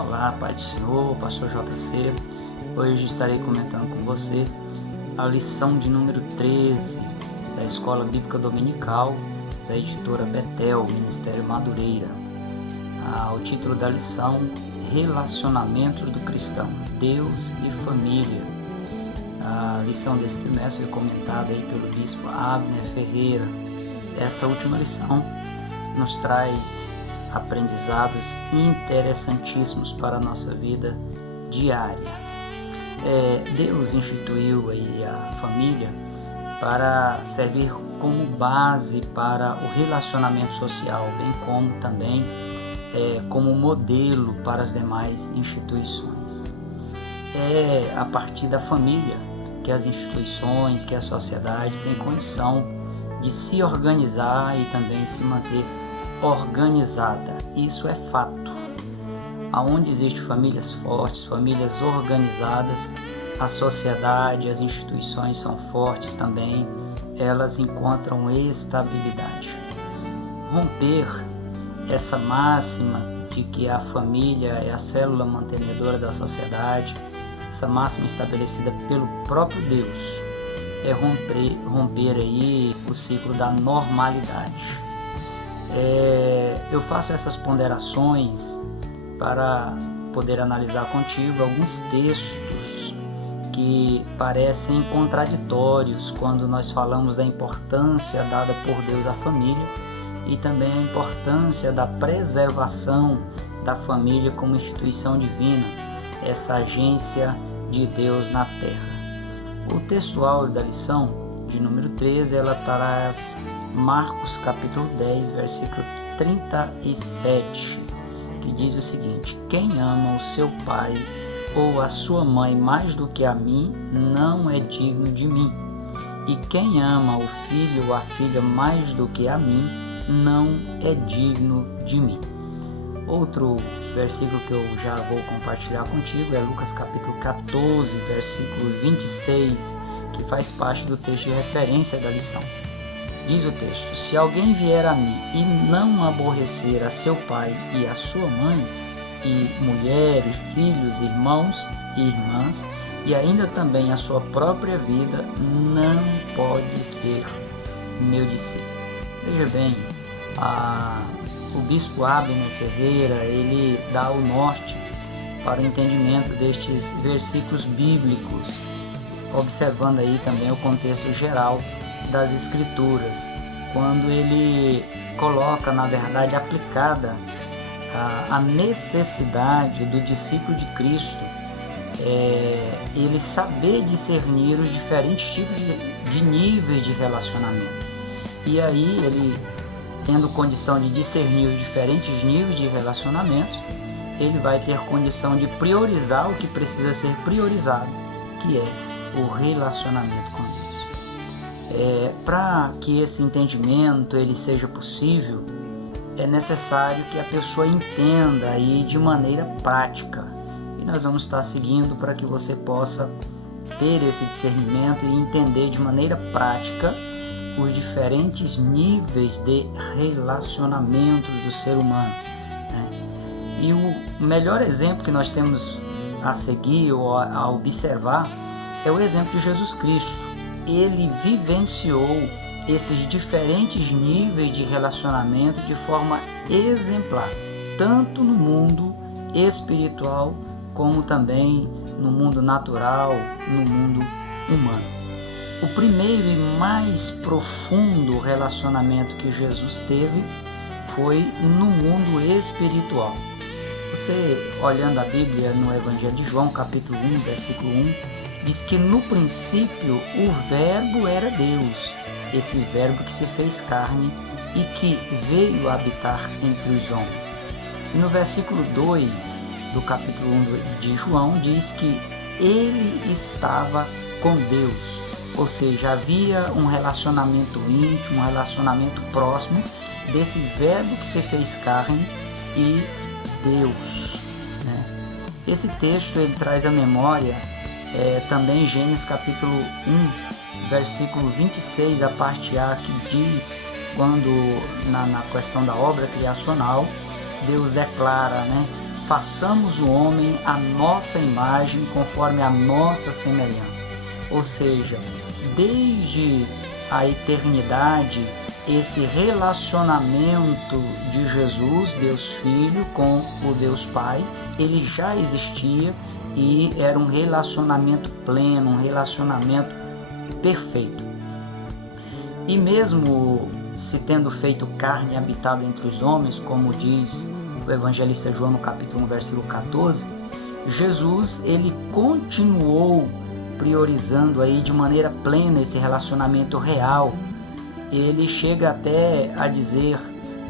Olá, Pai do Senhor, Pastor JC. Hoje estarei comentando com você a lição de número 13 da Escola Bíblica Dominical da editora Betel, Ministério Madureira. O título da lição: Relacionamentos do Cristão, Deus e Família. A lição desse trimestre é comentada aí pelo Bispo Abner Ferreira. Essa última lição nos traz aprendizados interessantíssimos para a nossa vida diária. Deus instituiu aí a família para servir como base para o relacionamento social, bem como também como modelo para as demais instituições. É a partir da família que as instituições, que a sociedade tem condição de se organizar e também se manter organizada. Isso é fato. Aonde existem famílias fortes, famílias organizadas, a sociedade, as instituições são fortes também, elas encontram estabilidade. Romper essa máxima de que a família é a célula mantenedora da sociedade, essa máxima estabelecida pelo próprio Deus, é romper aí o ciclo da normalidade. Eu faço essas ponderações para poder analisar contigo alguns textos que parecem contraditórios quando nós falamos da importância dada por Deus à família e também a importância da preservação da família como instituição divina, essa agência de Deus na terra. O textual da lição de número 13, ela traz Marcos capítulo 10, versículo 37, que diz o seguinte: quem ama o seu pai ou a sua mãe mais do que a mim, não é digno de mim. E quem ama o filho ou a filha mais do que a mim, não é digno de mim. Outro versículo que eu já vou compartilhar contigo é Lucas capítulo 14, versículo 26, que faz parte do texto de referência da lição. Diz o texto: se alguém vier a mim e não aborrecer a seu pai e a sua mãe, e mulher, e filhos, irmãos e irmãs, e ainda também a sua própria vida, não pode ser meu discípulo. Veja bem, o Bispo Abner Ferreira, ele dá o norte para o entendimento destes versículos bíblicos, observando aí também o contexto geral das Escrituras, quando ele coloca, na verdade, aplicada a necessidade do discípulo de Cristo, ele saber discernir os diferentes tipos de níveis de relacionamento. E aí, ele, tendo condição de discernir os diferentes níveis de relacionamentos, ele vai ter condição de priorizar o que precisa ser priorizado, que é o relacionamento com Deus. Para que esse entendimento ele seja possível, é necessário que a pessoa entenda aí de maneira prática. E nós vamos estar seguindo para que você possa ter esse discernimento e entender de maneira prática os diferentes níveis de relacionamentos do ser humano, né? E o melhor exemplo que nós temos a seguir ou a observar é o exemplo de Jesus Cristo. Ele vivenciou esses diferentes níveis de relacionamento de forma exemplar, tanto no mundo espiritual como também no mundo natural, no mundo humano. O primeiro e mais profundo relacionamento que Jesus teve foi no mundo espiritual. Você, olhando a Bíblia no Evangelho de João, capítulo 1, versículo 1, diz que no princípio o Verbo era Deus, esse Verbo que se fez carne e que veio habitar entre os homens. E no versículo 2 do capítulo 1 de João diz que ele estava com Deus, ou seja, havia um relacionamento íntimo, um relacionamento próximo desse Verbo que se fez carne e Deus, né? Esse texto ele traz à memória também Gênesis capítulo 1, versículo 26, a parte A, que diz, quando na questão da obra criacional, Deus declara, né? façamos o homem à nossa imagem, conforme a nossa semelhança. Ou seja, desde a eternidade, esse relacionamento de Jesus, Deus Filho, com o Deus Pai, ele já existia e era um relacionamento pleno, um relacionamento perfeito. E mesmo se tendo feito carne e habitado entre os homens, como diz o evangelista João no capítulo 1, versículo 14, Jesus ele continuou priorizando aí de maneira plena esse relacionamento real. Ele chega até a dizer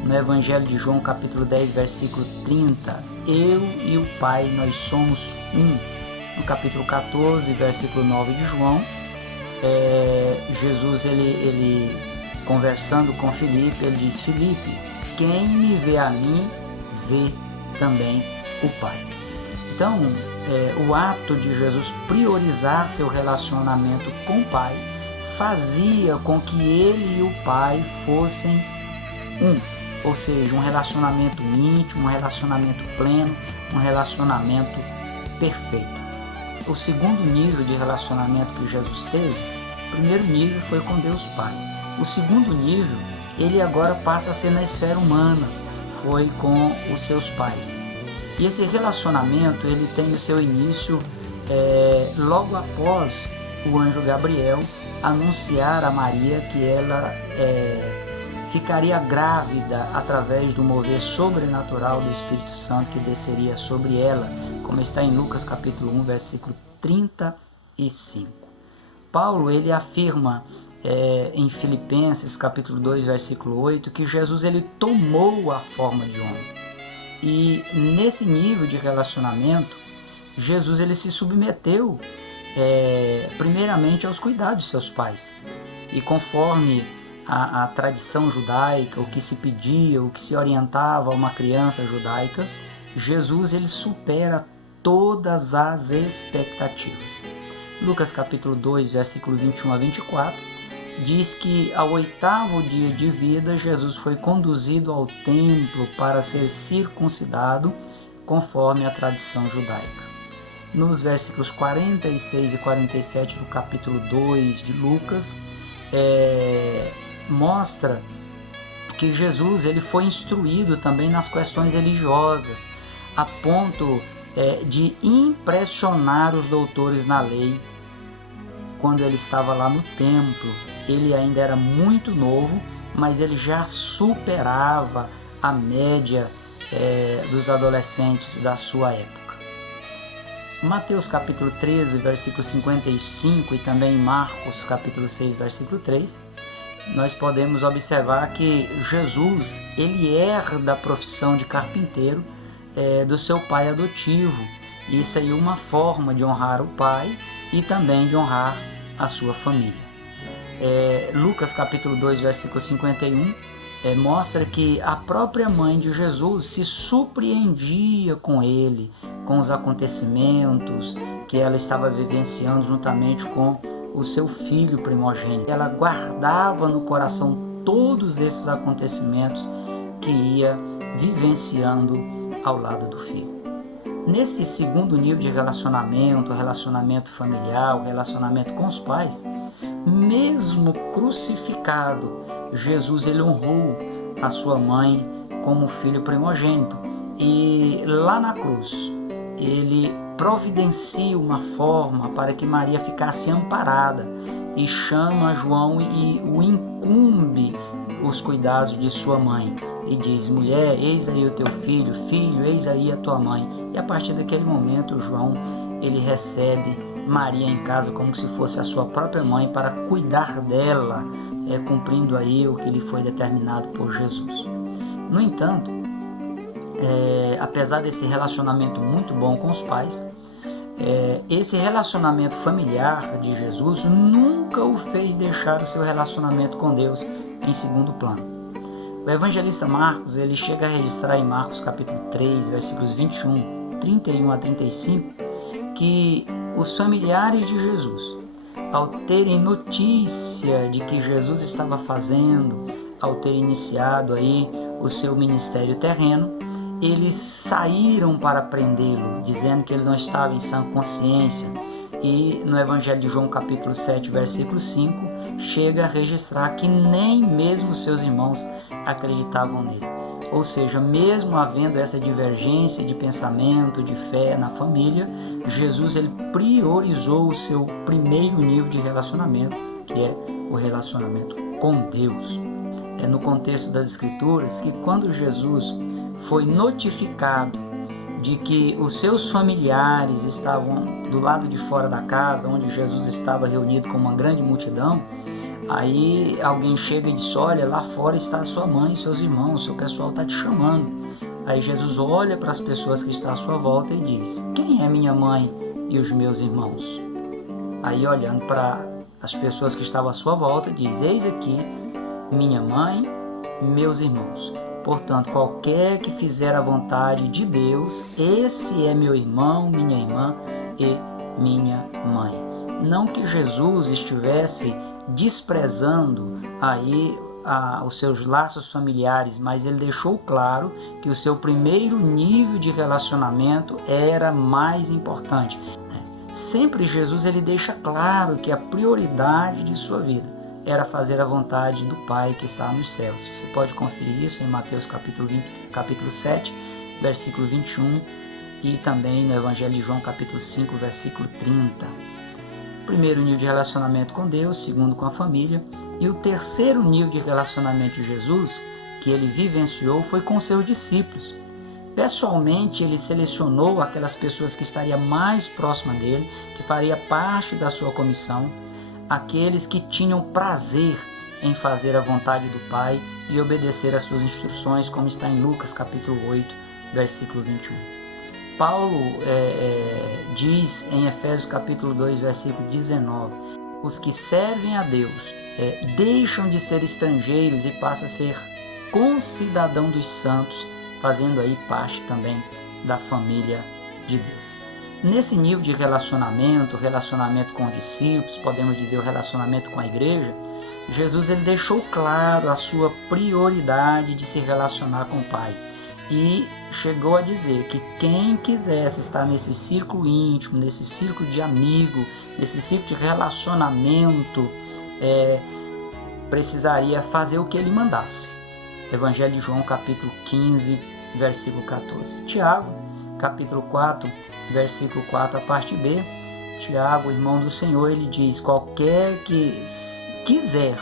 no Evangelho de João, capítulo 10, versículo 30, eu e o Pai, nós somos um. No capítulo 14, versículo 9 de João, Jesus, ele conversando com Filipe, ele diz: Filipe, quem me vê a mim, vê também o Pai. Então, o ato de Jesus priorizar seu relacionamento com o Pai fazia com que ele e o Pai fossem um, ou seja, um relacionamento íntimo, um relacionamento pleno, um relacionamento perfeito. O segundo nível de relacionamento que Jesus teve, o primeiro nível foi com Deus Pai. O segundo nível, ele agora passa a ser na esfera humana, foi com os seus pais. E esse relacionamento, ele tem o seu início logo após o anjo Gabriel anunciar a Maria que ela ficaria grávida através do mover sobrenatural do Espírito Santo que desceria sobre ela, como está em Lucas capítulo 1, versículo 35. Paulo ele afirma em Filipenses capítulo 2, versículo 8, que Jesus ele tomou a forma de homem. E nesse nível de relacionamento, Jesus ele se submeteu primeiramente aos cuidados de seus pais. E conforme a tradição judaica, o que se pedia, o que se orientava a uma criança judaica, Jesus ele supera todas as expectativas. Lucas capítulo 2, versículo 21 a 24, diz que ao 8º dia de vida, Jesus foi conduzido ao templo para ser circuncidado, conforme a tradição judaica. Nos versículos 46 e 47 do capítulo 2 de Lucas, mostra que Jesus ele foi instruído também nas questões religiosas, a ponto de impressionar os doutores na lei. Quando ele estava lá no templo, ele ainda era muito novo, mas ele já superava a média dos adolescentes da sua época. Mateus capítulo 13, versículo 55 e também Marcos capítulo 6, versículo 3, nós podemos observar que Jesus ele herda a profissão de carpinteiro do seu pai adotivo. Isso aí é uma forma de honrar o pai e também de honrar a sua família. Lucas capítulo 2, versículo 51 mostra que a própria mãe de Jesus se surpreendia com ele, com os acontecimentos que ela estava vivenciando juntamente com o seu filho primogênito. Ela guardava no coração todos esses acontecimentos que ia vivenciando ao lado do filho. Nesse segundo nível de relacionamento, o relacionamento familiar, o relacionamento com os pais, mesmo crucificado, Jesus ele honrou a sua mãe como filho primogênito. E lá na cruz, ele providencia uma forma para que Maria ficasse amparada e chama João e o incumbe os cuidados de sua mãe. E diz: mulher, eis aí o teu filho, filho, eis aí a tua mãe. E a partir daquele momento, João ele recebe Maria em casa como se fosse a sua própria mãe para cuidar dela, cumprindo aí o que lhe foi determinado por Jesus. No entanto, apesar desse relacionamento muito bom com os pais, esse relacionamento familiar de Jesus nunca o fez deixar o seu relacionamento com Deus em segundo plano. O evangelista Marcos ele chega a registrar em Marcos capítulo 3, versículos 21, 31 a 35, que os familiares de Jesus, ao terem notícia de que Jesus estava fazendo, ao ter iniciado aí o seu ministério terreno, eles saíram para prendê-lo, dizendo que ele não estava em sã consciência. E no Evangelho de João, capítulo 7, versículo 5, chega a registrar que nem mesmo seus irmãos acreditavam nele. Ou seja, mesmo havendo essa divergência de pensamento, de fé na família, Jesus ele priorizou o seu primeiro nível de relacionamento, que é o relacionamento com Deus. É no contexto das Escrituras que quando Jesus foi notificado de que os seus familiares estavam do lado de fora da casa, onde Jesus estava reunido com uma grande multidão, aí alguém chega e diz: olha, lá fora está sua mãe e seus irmãos, seu pessoal está te chamando. Aí Jesus olha para as pessoas que estão à sua volta e diz: quem é minha mãe e os meus irmãos? Aí olhando para as pessoas que estavam à sua volta, diz: eis aqui minha mãe e meus irmãos. Portanto, qualquer que fizer a vontade de Deus, esse é meu irmão, minha irmã e minha mãe. Não que Jesus estivesse desprezando aí os seus laços familiares, mas ele deixou claro que o seu primeiro nível de relacionamento era mais importante. Sempre Jesus ele deixa claro que a prioridade de sua vida era fazer a vontade do Pai que está nos céus. Você pode conferir isso em Mateus capítulo 7, versículo 21 e também no Evangelho de João capítulo 5, versículo 30. Primeiro nível de relacionamento com Deus, segundo com a família, e o terceiro nível de relacionamento de Jesus que ele vivenciou foi com seus discípulos. Pessoalmente, ele selecionou aquelas pessoas que estariam mais próximas dele, que faria parte da sua comissão, aqueles que tinham prazer em fazer a vontade do Pai e obedecer às suas instruções, como está em Lucas capítulo 8, versículo 21. Paulo diz em Efésios capítulo 2, versículo 19, os que servem a Deus deixam de ser estrangeiros e passam a ser concidadão dos santos, fazendo aí parte também da família de Deus. Nesse nível de relacionamento com os discípulos, podemos dizer o relacionamento com a igreja, Jesus ele deixou claro a sua prioridade de se relacionar com o Pai. E chegou a dizer que quem quisesse estar nesse círculo íntimo, nesse círculo de amigo, nesse círculo de relacionamento, precisaria fazer o que ele mandasse. Evangelho de João, capítulo 15, versículo 14. Tiago, capítulo 4, versículo 4, a parte B. Tiago, irmão do Senhor, ele diz: qualquer que quiser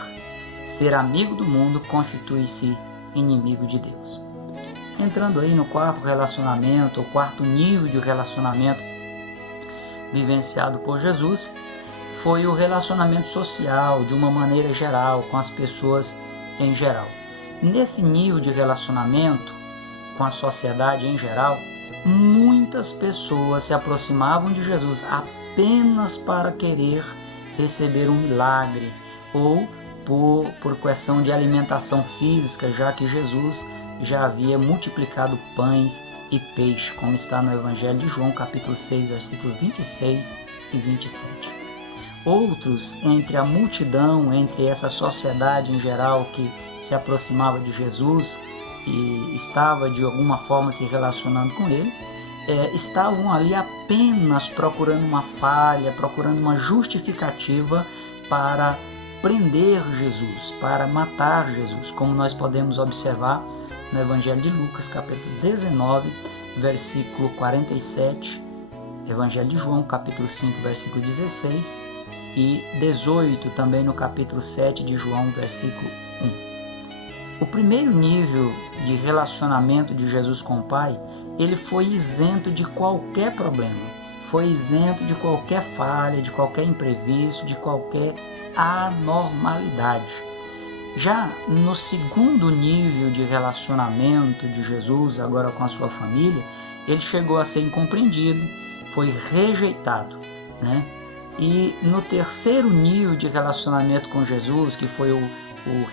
ser amigo do mundo, constitui-se inimigo de Deus. Entrando aí no quarto relacionamento, o quarto nível de relacionamento vivenciado por Jesus, foi o relacionamento social, de uma maneira geral, com as pessoas em geral. Nesse nível de relacionamento com a sociedade em geral, muitas pessoas se aproximavam de Jesus apenas para querer receber um milagre ou por questão de alimentação física, já que Jesus já havia multiplicado pães e peixe, como está no Evangelho de João, capítulo 6, versículos 26 e 27. Outros, entre a multidão, entre essa sociedade em geral que se aproximava de Jesus e estava de alguma forma se relacionando com ele, estavam ali apenas procurando uma falha, procurando uma justificativa para prender Jesus, para matar Jesus, como nós podemos observar no Evangelho de Lucas, capítulo 19, versículo 47, Evangelho de João, capítulo 5, versículo 16 e 18, também no capítulo 7 de João, versículo 1. O primeiro nível de relacionamento de Jesus com o Pai, ele foi isento de qualquer problema, foi isento de qualquer falha, de qualquer imprevisto, de qualquer anormalidade. Já no segundo nível de relacionamento de Jesus, agora com a sua família, ele chegou a ser incompreendido, foi rejeitado, né? E no terceiro nível de relacionamento com Jesus, que foi o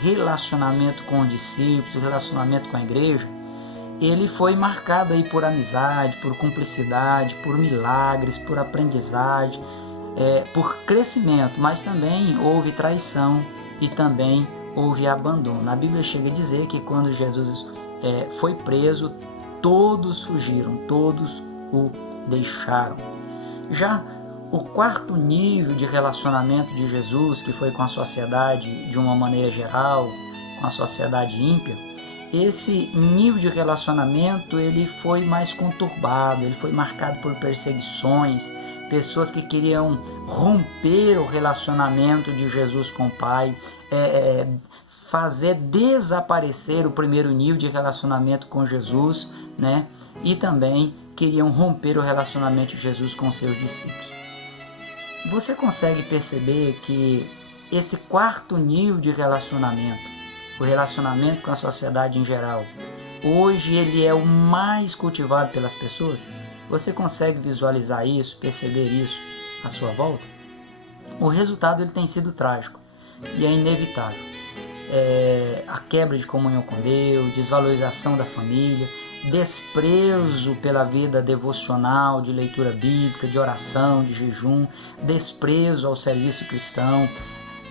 relacionamento com os discípulos, o relacionamento com a igreja, ele foi marcado aí por amizade, por cumplicidade, por milagres, por aprendizagem, por crescimento, mas também houve traição e também houve abandono. A Bíblia chega a dizer que quando Jesus foi preso, todos fugiram, todos o deixaram. Já o quarto nível de relacionamento de Jesus, que foi com a sociedade de uma maneira geral, com a sociedade ímpia, esse nível de relacionamento ele foi mais conturbado, ele foi marcado por perseguições, pessoas que queriam romper o relacionamento de Jesus com o Pai, fazer desaparecer o primeiro nível de relacionamento com Jesus, né? E também queriam romper o relacionamento de Jesus com seus discípulos. Você consegue perceber que esse quarto nível de relacionamento, o relacionamento com a sociedade em geral, hoje ele é o mais cultivado pelas pessoas? Você consegue visualizar isso, perceber isso à sua volta? O resultado ele tem sido trágico e é inevitável. A quebra de comunhão com Deus, desvalorização da família, desprezo pela vida devocional, de leitura bíblica, de oração, de jejum, desprezo ao serviço cristão.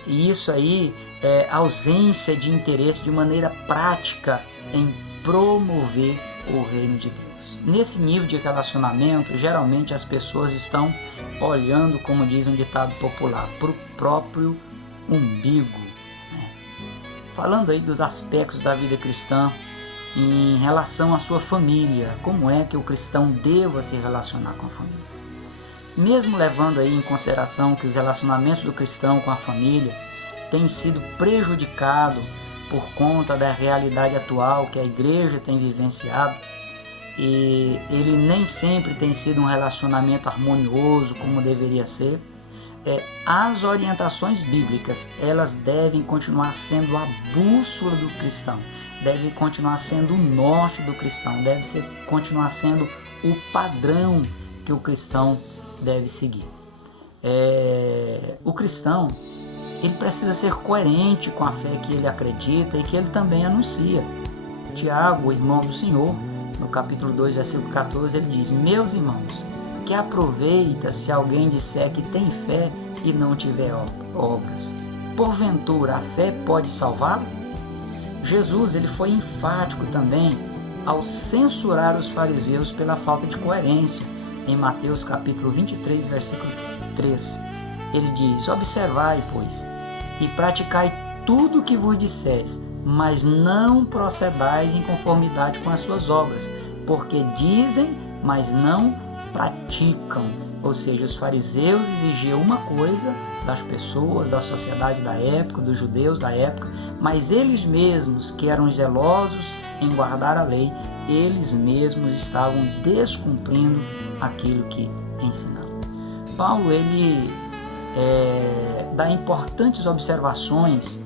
E isso aí é ausência de interesse de maneira prática em promover o reino de Deus. Nesse nível de relacionamento, geralmente as pessoas estão olhando, como diz um ditado popular, para o próprio umbigo. Falando aí dos aspectos da vida cristã em relação à sua família, como é que o cristão deva se relacionar com a família. Mesmo levando aí em consideração que os relacionamentos do cristão com a família têm sido prejudicados por conta da realidade atual que a igreja tem vivenciado, e ele nem sempre tem sido um relacionamento harmonioso como deveria ser, as orientações bíblicas, elas devem continuar sendo a bússola do cristão, deve continuar sendo o norte do cristão, deve continuar sendo o padrão que o cristão deve seguir. O cristão, ele precisa ser coerente com a fé que ele acredita e que ele também anuncia. Tiago, o irmão do Senhor, no capítulo 2, versículo 14, ele diz: meus irmãos, que aproveita se alguém disser que tem fé e não tiver obras? Porventura a fé pode salvá-lo? Jesus ele foi enfático também ao censurar os fariseus pela falta de coerência. Em Mateus capítulo 23, versículo 3, ele diz: observai, pois, e praticai tudo o que vos disseres, mas não procedais em conformidade com as suas obras, porque dizem, mas não praticam. Ou seja, os fariseus exigiam uma coisa das pessoas, da sociedade da época, dos judeus da época, mas eles mesmos, que eram zelosos em guardar a lei, eles mesmos estavam descumprindo aquilo que ensinavam. Paulo, ele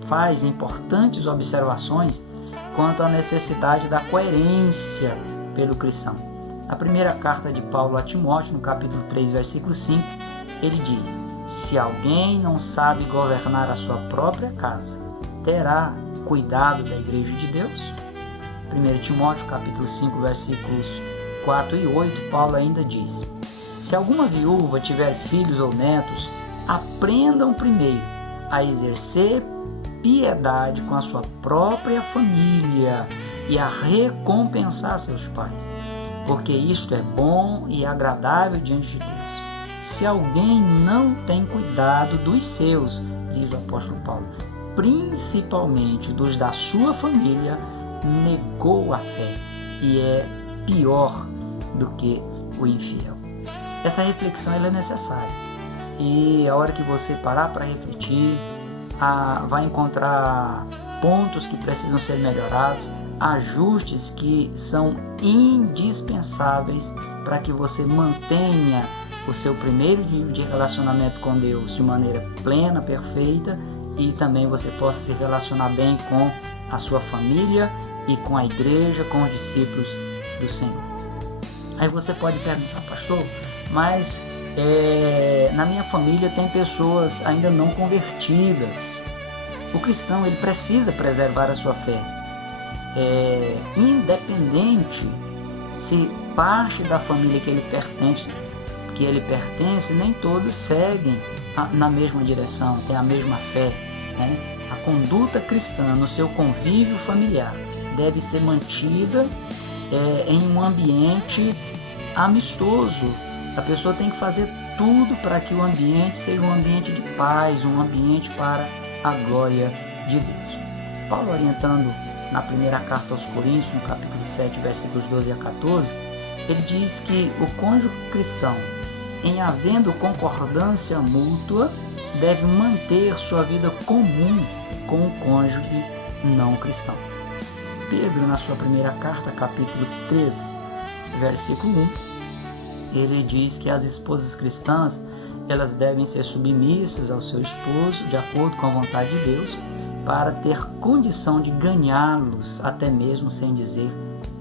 faz importantes observações quanto à necessidade da coerência pelo cristão. Na primeira carta de Paulo a Timóteo, no capítulo 3, versículo 5, ele diz: se alguém não sabe governar a sua própria casa, terá cuidado da igreja de Deus? 1 Timóteo, capítulo 5, versículos 4 e 8, Paulo ainda diz: se alguma viúva tiver filhos ou netos, aprendam primeiro a exercer piedade com a sua própria família e a recompensar seus pais, porque isto é bom e agradável diante de Deus. Se alguém não tem cuidado dos seus, diz o apóstolo Paulo, principalmente dos da sua família, negou a fé e é pior do que o infiel. Essa reflexão ela é necessária, e a hora que você parar para refletir, vai encontrar pontos que precisam ser melhorados, ajustes que são indispensáveis para que você mantenha o seu primeiro nível de relacionamento com Deus de maneira plena, perfeita, e também você possa se relacionar bem com a sua família e com a igreja, com os discípulos do Senhor. Aí você pode perguntar: pastor, mas na minha família tem pessoas ainda não convertidas. O cristão ele precisa preservar a sua fé, independente se parte da família que ele pertence, nem todos seguem na mesma direção, têm a mesma fé, né? A conduta cristã no seu convívio familiar deve ser mantida em um ambiente amistoso. A pessoa tem que fazer tudo para que o ambiente seja um ambiente de paz, um ambiente para a glória de Deus. Paulo, orientando na primeira carta aos Coríntios, no capítulo 7, versículos 12 a 14, ele diz que o cônjuge cristão, em havendo concordância mútua, deve manter sua vida comum com o cônjuge não cristão. Pedro, na sua primeira carta, capítulo 3, versículo 1, ele diz que as esposas cristãs, elas devem ser submissas ao seu esposo, de acordo com a vontade de Deus, para ter condição de ganhá-los, até mesmo sem dizer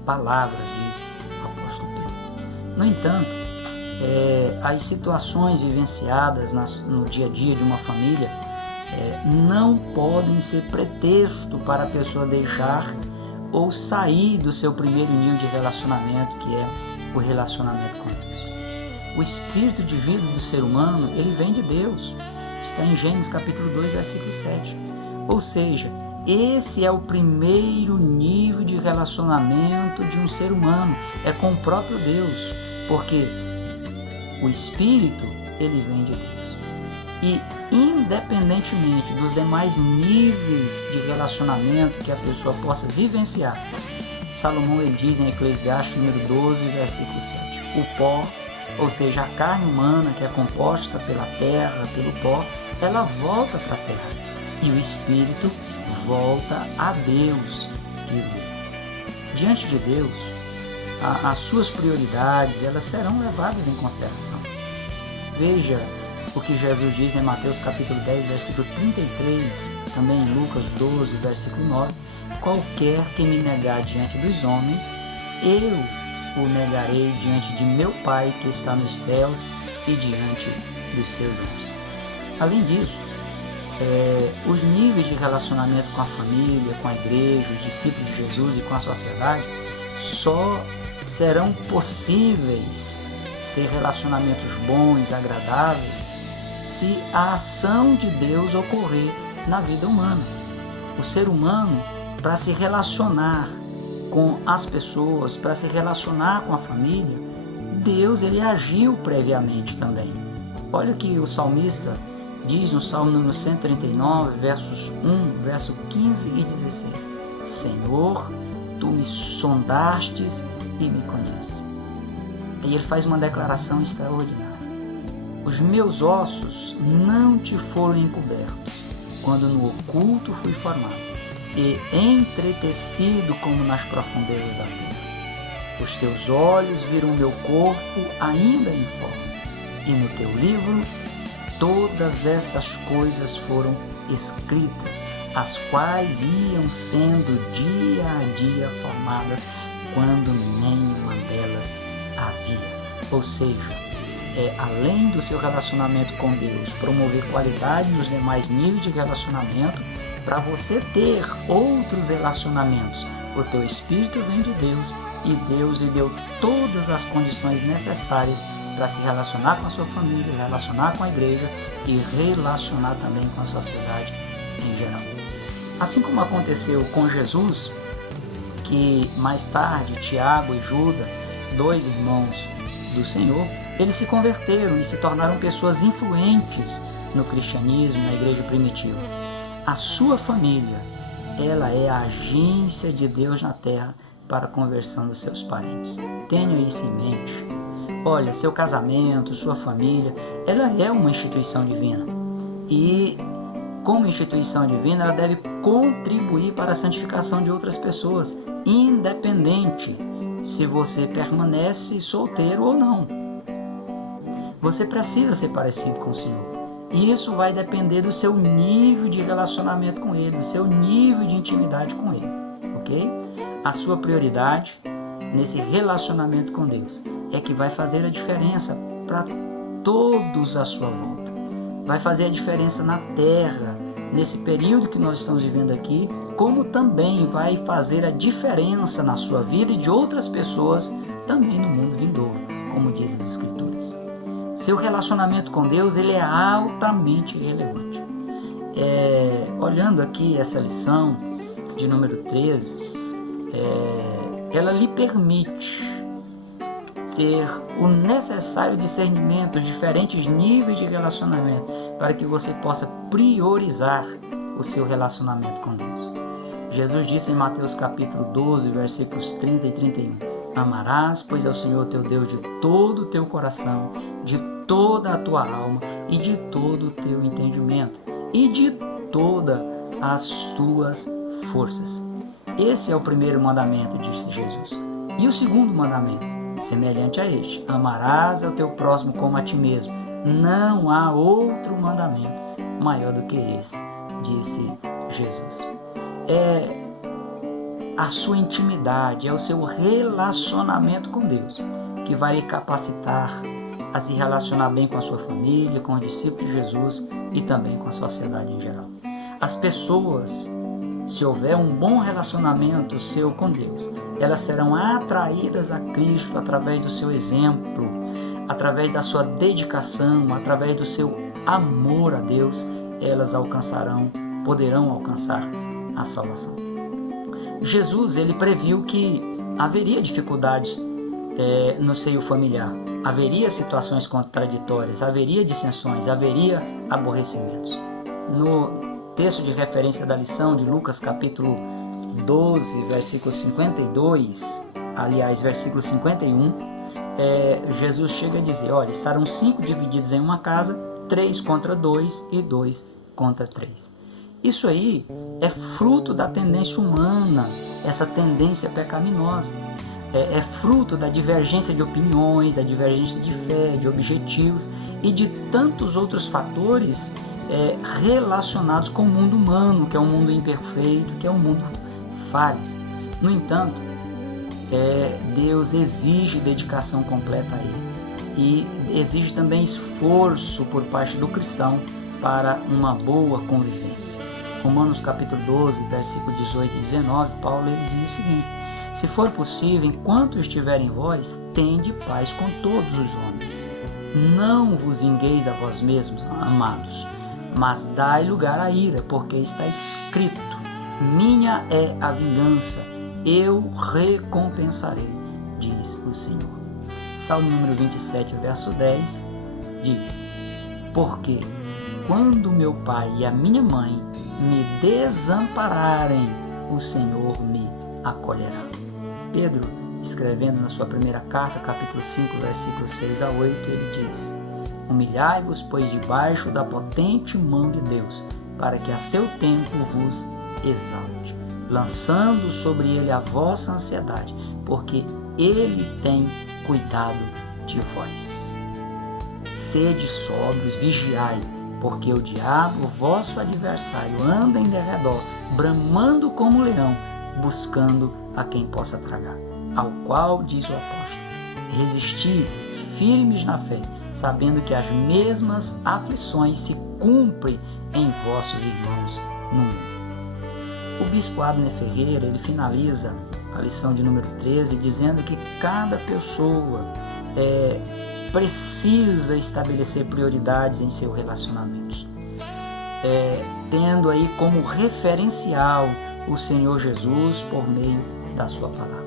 palavras, diz o apóstolo Pedro. No entanto, as situações vivenciadas no dia a dia de uma família não podem ser pretexto para a pessoa deixar ou sair do seu primeiro nível de relacionamento, que é o relacionamento com Deus. O espírito de vida do ser humano, ele vem de Deus. Está em Gênesis capítulo 2, versículo 7. Ou seja, esse é o primeiro nível de relacionamento de um ser humano, é com o próprio Deus, porque o espírito, ele vem de Deus. E independentemente dos demais níveis de relacionamento que a pessoa possa vivenciar, Salomão, ele diz em Eclesiastes número 12, versículo 7, o pó, ou seja, a carne humana que é composta pela terra, pelo pó, ela volta para a terra, e o espírito volta a Deus que vê. Diante de Deus, as suas prioridades, elas serão levadas em consideração. Veja o que Jesus diz em Mateus capítulo 10, versículo 33, também em Lucas 12, versículo 9, qualquer que me negar diante dos homens, eu o negarei diante de meu Pai que está nos céus e diante dos seus anjos. Além disso, os níveis de relacionamento com a família, com a igreja, os discípulos de Jesus e com a sociedade só serão possíveis ser relacionamentos bons, agradáveis, se a ação de Deus ocorrer na vida humana. O ser humano, para se relacionar com as pessoas, para se relacionar com a família, Deus, ele agiu previamente também. Olha o que o salmista diz no Salmo número 139, versos 1, verso 15 e 16. Senhor, tu me sondastes e me conheces. E ele faz uma declaração extraordinária. Os meus ossos não te foram encobertos, quando no oculto fui formado e entretecido como nas profundezas da terra. Os teus olhos viram o meu corpo ainda informe, e no teu livro todas essas coisas foram escritas, as quais iam sendo dia a dia formadas, quando nenhuma delas havia. Ou seja, além do seu relacionamento com Deus, promover qualidade nos demais níveis de relacionamento, para você ter outros relacionamentos. O teu espírito vem de Deus e Deus lhe deu todas as condições necessárias para se relacionar com a sua família, relacionar com a igreja e relacionar também com a sociedade em geral. Assim como aconteceu com Jesus, que mais tarde Tiago e Judas, dois irmãos do Senhor, eles se converteram e se tornaram pessoas influentes no cristianismo, na igreja primitiva. A sua família, ela é a agência de Deus na terra para a conversão dos seus parentes. Tenha isso em mente. Olha, seu casamento, sua família, ela é uma instituição divina. E, como instituição divina, ela deve contribuir para a santificação de outras pessoas, independente se você permanece solteiro ou não. Você precisa ser parecido com o Senhor. E isso vai depender do seu nível de relacionamento com Ele, do seu nível de intimidade com Ele, ok? A sua prioridade nesse relacionamento com Deus é que vai fazer a diferença para todos à sua volta. Vai fazer a diferença na terra, nesse período que nós estamos vivendo aqui, como também vai fazer a diferença na sua vida e de outras pessoas também no mundo vindouro, como diz as Escrituras. Seu relacionamento com Deus, ele é altamente relevante. Olhando aqui essa lição de número 13, ela lhe permite ter o necessário discernimento, os diferentes níveis de relacionamento, para que você possa priorizar o seu relacionamento com Deus. Jesus disse em Mateus capítulo 12, versículos 30 e 31, amarás, pois, ao Senhor teu Deus de todo o teu coração, de toda a tua alma e de todo o teu entendimento e de todas as tuas forças. Esse é o primeiro mandamento, disse Jesus. E o segundo mandamento, semelhante a este, amarás ao teu próximo como a ti mesmo. Não há outro mandamento maior do que esse, disse Jesus. É a sua intimidade, é o seu relacionamento com Deus que vai lhe capacitar a se relacionar bem com a sua família, com os discípulos de Jesus e também com a sociedade em geral. As pessoas, se houver um bom relacionamento seu com Deus, elas serão atraídas a Cristo através do seu exemplo, através da sua dedicação, através do seu amor a Deus, elas poderão alcançar a salvação. Jesus, ele previu que haveria dificuldades no seio familiar, haveria situações contraditórias, haveria dissensões, haveria aborrecimentos. No texto de referência da lição de Lucas capítulo 12, versículo 52, aliás, versículo 51, Jesus chega a dizer, olha, estarão 5 divididos em uma casa, 3 contra 2 e 2 contra 3. Isso aí é fruto da tendência humana, essa tendência pecaminosa. É fruto da divergência de opiniões, da divergência de fé, de objetivos e de tantos outros fatores relacionados com o mundo humano, que é um mundo imperfeito, que é um mundo falho. No entanto, Deus exige dedicação completa a Ele e exige também esforço por parte do cristão para uma boa convivência. Romanos capítulo 12, versículo 18 e 19, Paulo ele diz o seguinte, se for possível, enquanto estiver em vós, tende paz com todos os homens. Não vos vingueis a vós mesmos, amados, mas dai lugar à ira, porque está escrito, minha é a vingança, eu recompensarei, diz o Senhor. Salmo número 27, verso 10, diz, porque quando meu pai e a minha mãe me desampararem, o Senhor me acolherá. Pedro, escrevendo na sua primeira carta, capítulo 5, versículos 6 a 8, ele diz, humilhai-vos, pois, debaixo da potente mão de Deus, para que a seu tempo vos exalte, lançando sobre ele a vossa ansiedade, porque ele tem cuidado de vós. Sede sóbrios, vigiai, porque o diabo, vosso adversário, anda em derredor, bramando como um leão, buscando a quem possa tragar. Ao qual, diz o apóstolo, resisti firmes na fé, sabendo que as mesmas aflições se cumprem em vossos irmãos no mundo. O bispo Abner Ferreira, ele finaliza a lição de número 13, dizendo que cada pessoa precisa estabelecer prioridades em seus relacionamentos, tendo aí como referencial o Senhor Jesus por meio da sua palavra.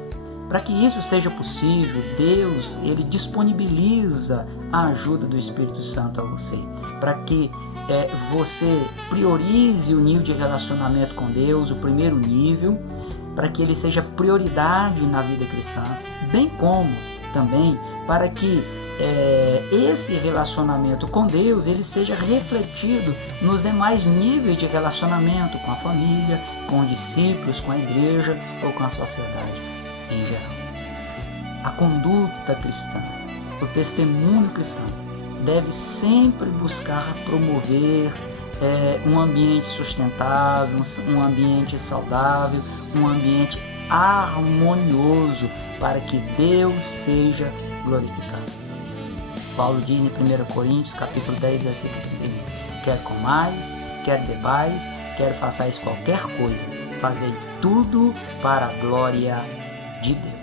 Para que isso seja possível, Deus ele disponibiliza a ajuda do Espírito Santo a você, para que você priorize o nível de relacionamento com Deus, o primeiro nível, para que ele seja prioridade na vida cristã, bem como também para que esse relacionamento com Deus ele seja refletido nos demais níveis de relacionamento com a família, com os discípulos, com a igreja ou com a sociedade em geral. A conduta cristã, o testemunho cristão deve sempre buscar promover um ambiente sustentável, um ambiente saudável, um ambiente harmonioso para que Deus seja glorificado. Paulo diz em 1 Coríntios, capítulo 10, versículo 31, quer comais, quer bebais, quer façais qualquer coisa, fazei tudo para a glória de Deus.